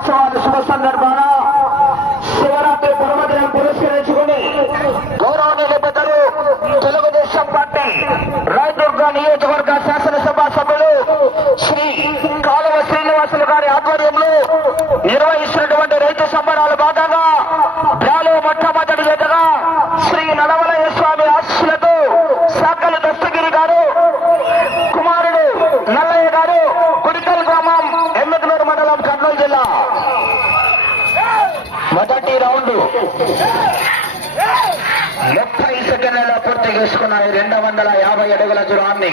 స్వామి శుభ సందర్భాన శివరాత్రి పర్వదినం పురస్కరించుకుని గౌరవనీయులు పెద్దలు తెలుగుదేశం పార్టీ రాయదుర్గ నియోజకవర్గ శాసనసభ సభ్యులు శ్రీ కాలువ శ్రీనివాసులు గారి ఆధ్వర్యంలో నిర్వహిస్తున్నటువంటి రైతు సంబరాలు భాగంగా బ్రాలో మొట్టమొదటి జతగా శ్రీ నడవలయ స్వామి ఆశీస్సులతో సాకలి దస్తగిరి గారు కుమారుడు నల్లయ్య గారు గుడికల్ గ్రామం ఎమ్మెకలూరు మండలం కర్నూలు జిల్లా మొదటి రౌండ్ ముప్పై సెకండ్లలో పూర్తి చేసుకున్నాయి రెండు వందల యాభై అడుగుల దూరాన్ని.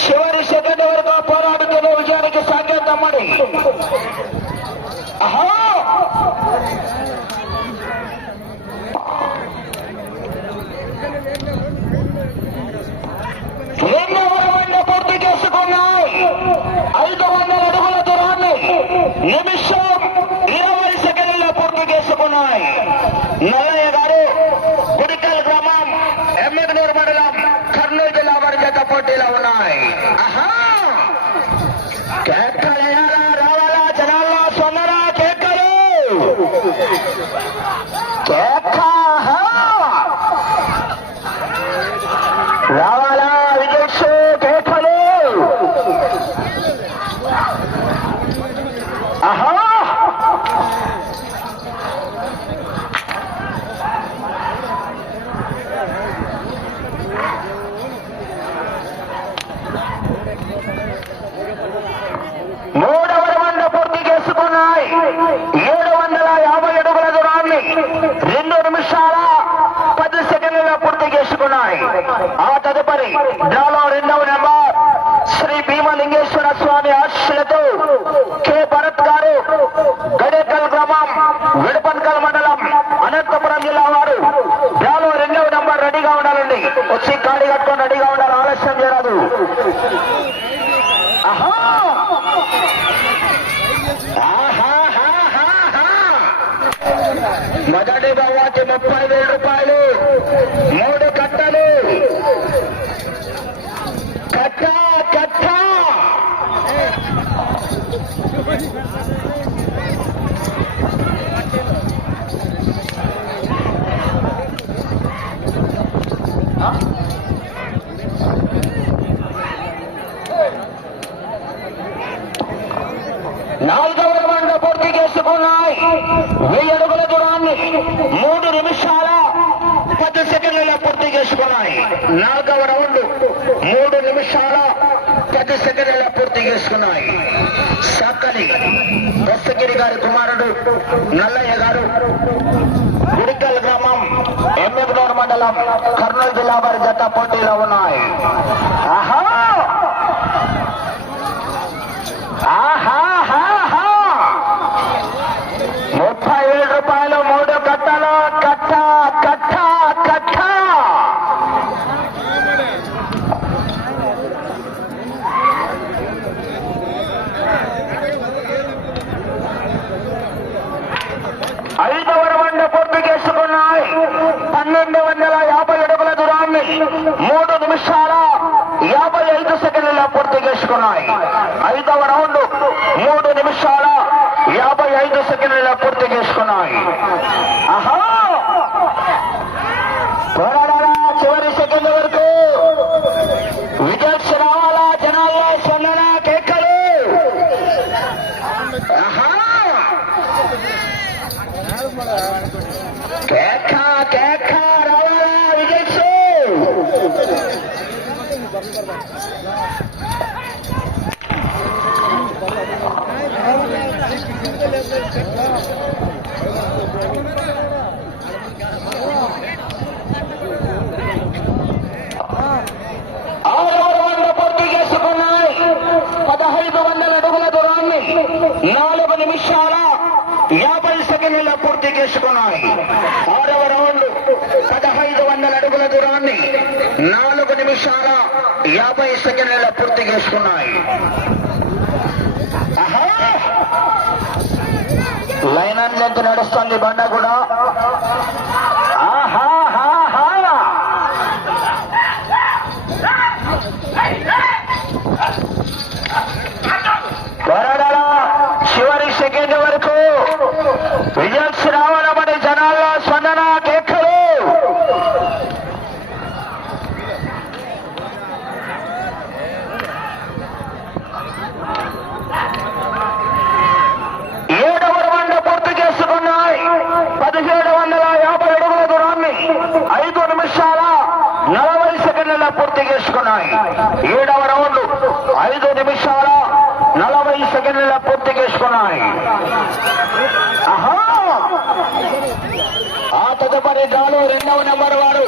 చివరి సెకండ్ వరకు పోరాడుతున్న విజయానికి సంకేతం మరి ఆహా! రెండవ రౌండ్ పూర్తి చేసుకున్నాయి ఐదు వందల అడుగుల దూరాన్ని నిమిషం ఇరవై సెకండ్లలో పూర్తి చేసుకున్నాయి నల్లయ్య గారు గుడికల్ గ్రామం ఎమ్మెగనూరు మండలం కర్నూలు జిల్లా వారి చేత పోటీలో ఉన్నాయి ఆహా కేకలేయాలా రావాలా జనాల్లో సొన్నరా కేకలు కేక ఆహా! రావాలా విజయ్ కేకలు ఆహా మూడవ రౌండ్ పూర్తి చేసుకున్నాయి ఏడు వందల యాభై అడుగుల దూరాన్ని రెండు నిమిషాల పది సెకండ్లలో పూర్తి చేసుకున్నాయి ఆ తదుపరి డ్రాలో రెండవ నెంబర్ శ్రీ భీమలింగేశ్వర స్వామి ఆశీస్సులతో కె. భరత్ గారు గడేకల్ గ్రామం విడపన్కల్ మండలం అనంతపురం జిల్లా వారు. డ్రాలో రెండవ నెంబర్ రెడీగా ఉండాలండి. వచ్చి కాడి కట్టుకొని రెడీగా ఉండాలి. ఆలస్యం చేరాదు ఆహా! మొదటి బహుమతి ముప్పై వేల రూపాయలు. మూడు కట్టలు కట్ట కట్ట నాలుగవ రౌండ్ పూర్తి చేసుకున్నాయి వెయ్యి అడుగుల దూరాన్ని మూడు నిమిషాల పది సెకండ్లలో పూర్తి చేసుకున్నాయి నాలుగవ రౌండ్ మూడు నిమిషాల పది సెకండ్ల పూర్తి చేసుకున్నాయి. సక్కని దస్తగిరి గారి కుమారుడు నల్లయ్య గారు. గుడికల్ గ్రామం ఎమ్మెగనూరు మండలం కర్నూలు జిల్లా వారి జత పోటీలో ఉన్నాయి. ఆహా! నాలుగు నిమిషాల యాభై సెకండ్ల పూర్తి చేసుకున్నాయి. ఆరవ రౌండ్ పదహైదు వందల అడుగుల దూరాన్ని నాలుగు నిమిషాల యాభై సెకండ్ల పూర్తి చేసుకున్నాయి. లైన్ అని నడుస్తుంది బండ కూడా ఆహాహాహా! పోరాడాల చివరి సెకండ్ వరకు విజయ్ రావాలబడి జనాల్లో స్పందన కేకలు ఏడవ రౌండ్ పూర్తి చేసుకున్నాయి పదిహేడు వందల యాభై అడుగుల దూరాన్ని ఐదు నిమిషాల నలభై సెకండ్ల పూర్తి చేసుకున్నాయి ఏడవ రౌండ్ ఐదు నిమిషాల నలభై సెకండ్ల పూర్తి చేసుకున్నాయి ఆహా! ఆ తదుపరి డ్రాలో రెండవ నెంబర్ వారు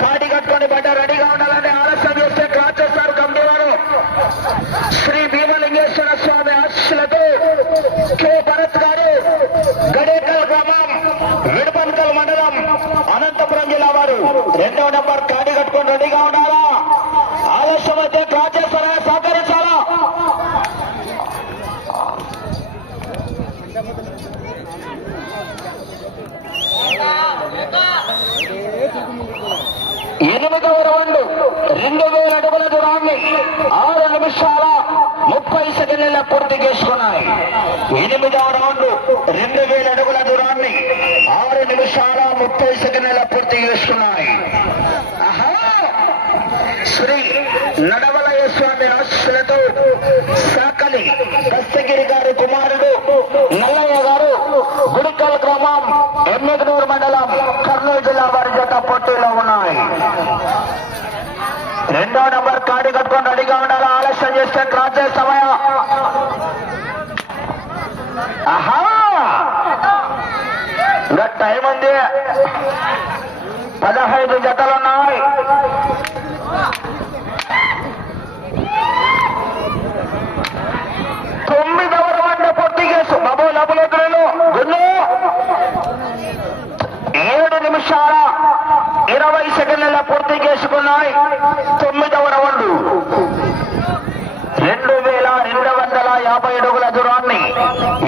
కాటి కట్టుకొని బట్ట రెడీగా ఉండాలని ఆలస్యం చేస్తే క్రాస్ చేస్తారు కమిటీ వారు. శ్రీ భీమలింగేశ్వర స్వామి ఆశీస్సులతో కె భరత్ గారు గడేకల్ గ్రామం విడపంకల్ మండలం అనంతపురం జిల్లా వారు. రెండవ నెంబర్ కాడి కట్టుకొని రెడీగా ఉండాలా? ఆలస్యం అయితే క్రాస్ చేస్తారా? సహకారం ఎనిమిదవ రౌండ్ రెండు వేల అడుగుల దూరాన్ని ఆరు నిమిషాల ముప్పై సెకండ్ల పూర్తి చేసుకున్నాయి. ఎనిమిదవ రౌండ్ రెండు వేల అడుగుల దూరాన్ని ఆరు నిమిషాల ముప్పై సెకండ్ల పూర్తి చేసుకున్నాయి. శ్రీ నడవలయ స్వామి రాష్ట్రులతో సాకలి దస్తగిరి గారి కుమారుడు నల్లయ్య గారు గుడికల్ గ్రామం ఎమ్మెగనూరు మండలం కర్నూలు జిల్లా వారి జత పోటీలో రెండో నంబర్ కాడి కట్టుకొని రెడీగా ఉండాలి. ఆలస్యం చేస్తే క్రాస్ చేస్తామయ్యా ఆహా ఇంకా టైం ఉంది పదహైదు జతలు ఉన్నాయి తొమ్మిదవ రౌండ్ పూర్తి చేసు బాబు లబులెదురులు గుండు ఏడు నిమిషాల ఇరవై సెకండ్ల పూర్తి చేసుకున్నాయి తొమ్మిదవ రౌండ్ రెండు వేల రెండు వందల యాభై అడుగుల దూరాన్ని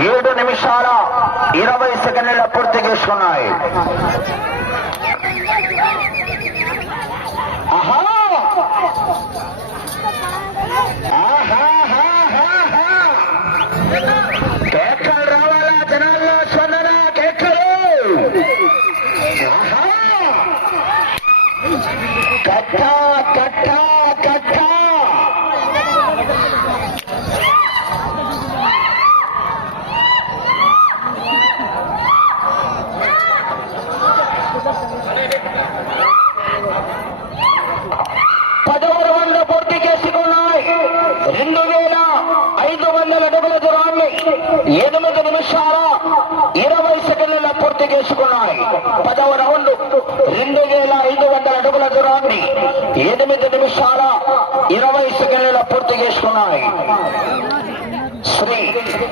ఏడు నిమిషాల ఇరవై సెకండ్ల పూర్తి చేసుకున్నాయి ఆహా ఆహాహాహాహా. కేకలు రావాలా జనాల్లో స్పందన కేకలు ఆహా. కట్ట కట్ట కట్ట పదమూడు వందల పూర్తి చేసుకున్నాయి రెండు వేల ఐదు వందల అడుగుల దూరాన్ని ఎనిమిది నిమిషాల ఇరవై సెకండ్ల పూర్తి చేసుకున్నాయి పదవ రౌండ్ రెండు వేల ఐదు వందల అడుగుల దూరాన్ని ఎనిమిది నిమిషాల ఇరవై సెకండ్ల పూర్తి శ్రీ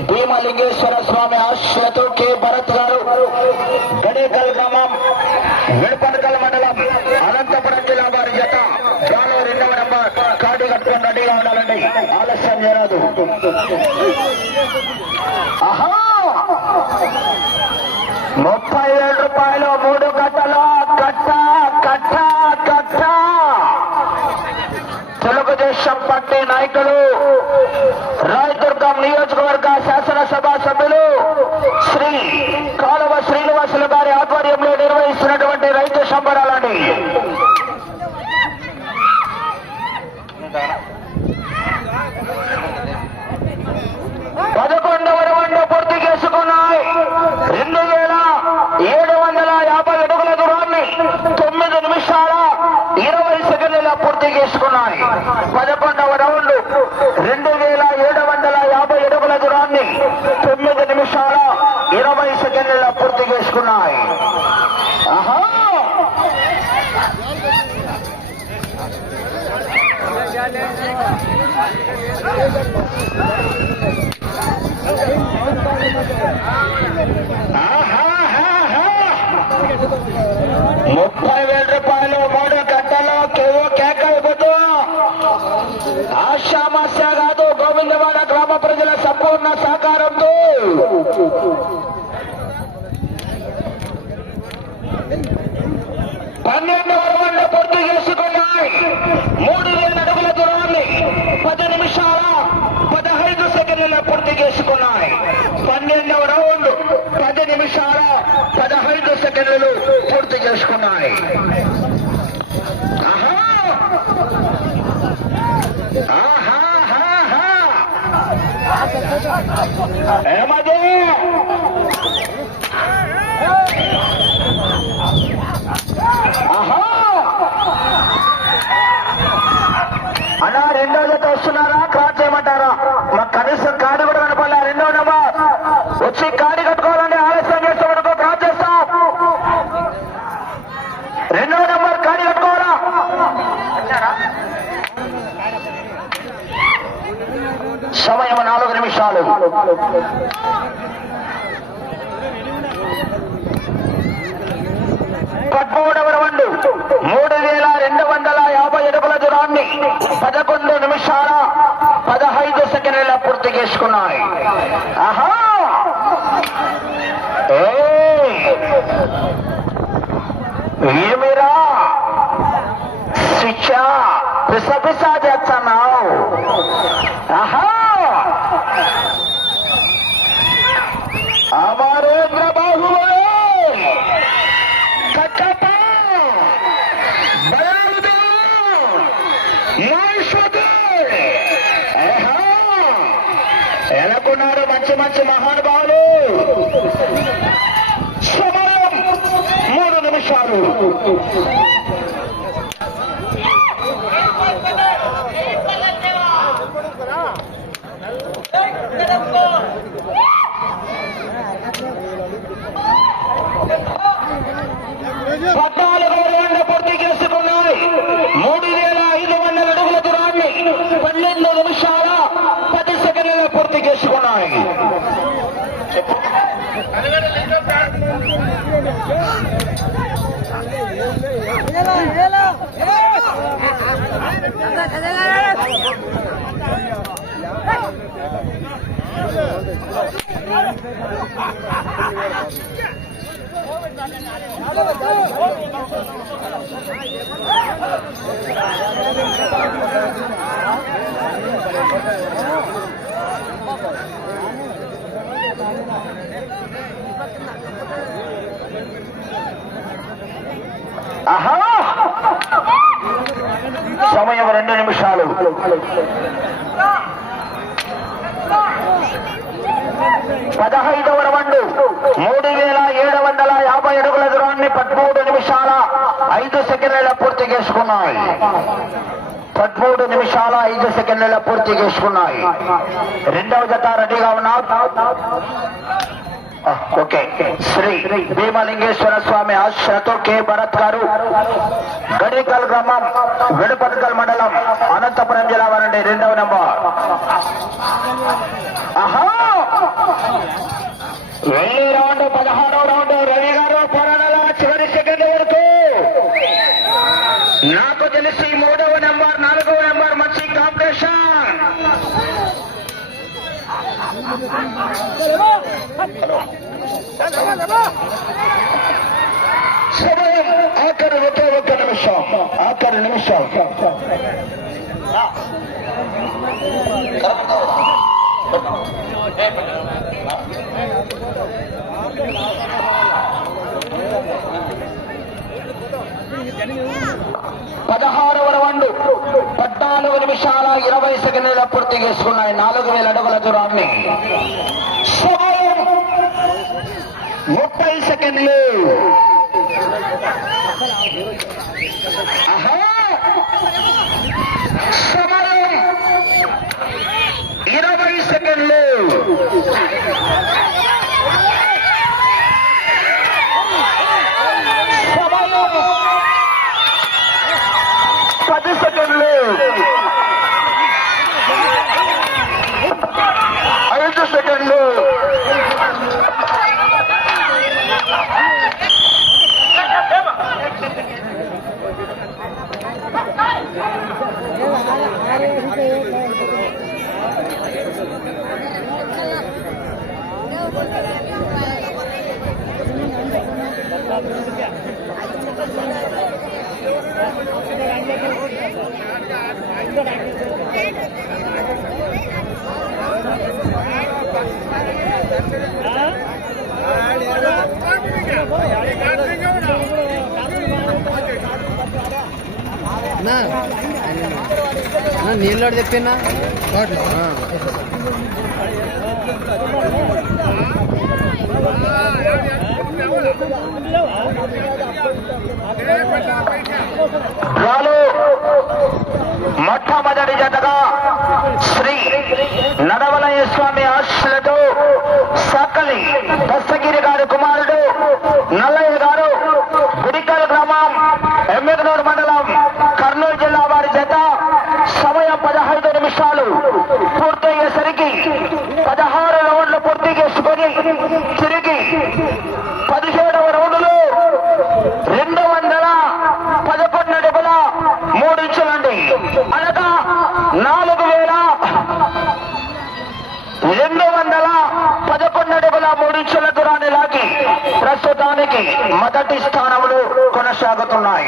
భీమలింగేశ్వర స్వామి ఆశ్రతో కె భరత్ గారు గడేకల్ గ్రామం విడపనకల్ మండలం అనంతపురం జిల్లా వారి జత గాలో రెండవ నెంబర్ కాడి కట్టుకొని రెడీగా ఉండాలండి ఆలస్యం చేయరాదు. ఆహా ముప్పై ఏడు రూపాయలు మూడు గంటల కట్ట కట్ట కట్ట తెలుగుదేశం పార్టీ నాయకులు రాయదుర్గం నియోజకవర్గ శాసనసభ సభ్యులు శ్రీ కాలువ శ్రీనివాసులు గారి ఆధ్వర్యంలో నిర్వహిస్తున్నటువంటి రైతు సంబరాలని పదకొండవ రౌండ్ పూర్తి చేసుకున్నాయి రెండు వేల ఏడు వందల యాభై ఆహాహాహా. ముప్పై వేల రూపాయలు మూడు గంటల్లో కేవో కేకైపోతూ ఆశామాస కాదు గోవిందవాడ గ్రామ ప్రజల సంపూర్ణ సహకారంతో. పన్నెండు రౌండ్ పూర్తి చేసుకున్నాయి మూడు వేల అడుగుల దూరాన్ని పది నిమిషాల పదహైదు సెకండ్ల పూర్తి చేసుకున్నాయి పన్నెండవ రౌండ్ పది నిమిషాల పదహైదు సెకండ్లు పూర్తి చేసుకున్నాయి ఆహా! ఆహాహాహా! ఏమది ఆహా! అన్నా రెండో జత వస్తున్నారా క్రాస్ చేయమంటారా మాకు కనీసం కార్డు కూడా కనపడలే రెండో నెంబర్ వచ్చి కార్డు కట్టుకోవాలండి ఆలస్యం చేస్తే మనకు క్రాస్ చేస్తాం రెండో నెంబర్ కార్డు కట్టుకోవాలా సమయం నాలుగు నిమిషాలు పదమూడవ రౌండ్. మూడు వేల రెండు వందల యాభై అడుగుల దూరాన్ని పదకొండు నిమిషాల పదహైదు సెకండ్ల పూర్తి చేసుకున్నాయి. ఆహా! మంచి మంచి మహానుభావులు. సమయం మూడు నిమిషాలు. 来来来来来！సమయం రెండు నిమిషాలు. పదహైదవ రౌండ్. మూడు వేల ఏడు వందల యాభై అడుగుల దూరాన్ని పదమూడు నిమిషాల ఐదు సెకండ్ల పూర్తి చేసుకున్నాయి. పదమూడు నిమిషాల ఐదు సెకండ్ల పూర్తి చేసుకున్నాయి. రెండవ జత రెడీగా ఉన్నారు. ఓకే. శ్రీ భీమలింగేశ్వర స్వామి ఆశ్రతో కె. భరత్ గారు గడికల్ గ్రామం విడపల్కల్ మండలం అనంతపురం జిల్లా వారండి. రెండవ నెంబర్. ఆహా! వెళ్ళి రౌండ్ పదహారో రౌండ్. రవి గారు పోరాడాల చివరి సెకండ్ వరకు. నాకు తెలిసి మూడవ సమయం ఆఖరి ఒకే ఒక్క నిమిషం ఆఖరి నిమిషం పదహారవ రౌండ్ నాలుగు నిమిషాల ఇరవై సెకండ్ల పూర్తి చేసుకున్నాయి. నాలుగు వేల అడుగుల దూరాన్ని. ముప్పై సెకండ్లు ఐదు సెకండ్లు. నీళ్ళు తెప్పినా రాలు మొట్టమొదటి జతగా శ్రీ నడవలయ స్వామి ఆశలతో సకలి దస్తగిరి గారి కుమారుడు నల్లయ్య గారు గుడికల్ గ్రామం ఎమ్మెగనూరు మండలం కర్నూలు జిల్లా వారి జత సమయం పదహైదు నిమిషాలు పూర్తయ్యేసరికి పదహారు రౌండ్లు పూర్తి చేసుకొని తిరిగి మొదటి స్థానంలో కొనసాగుతున్నాయి.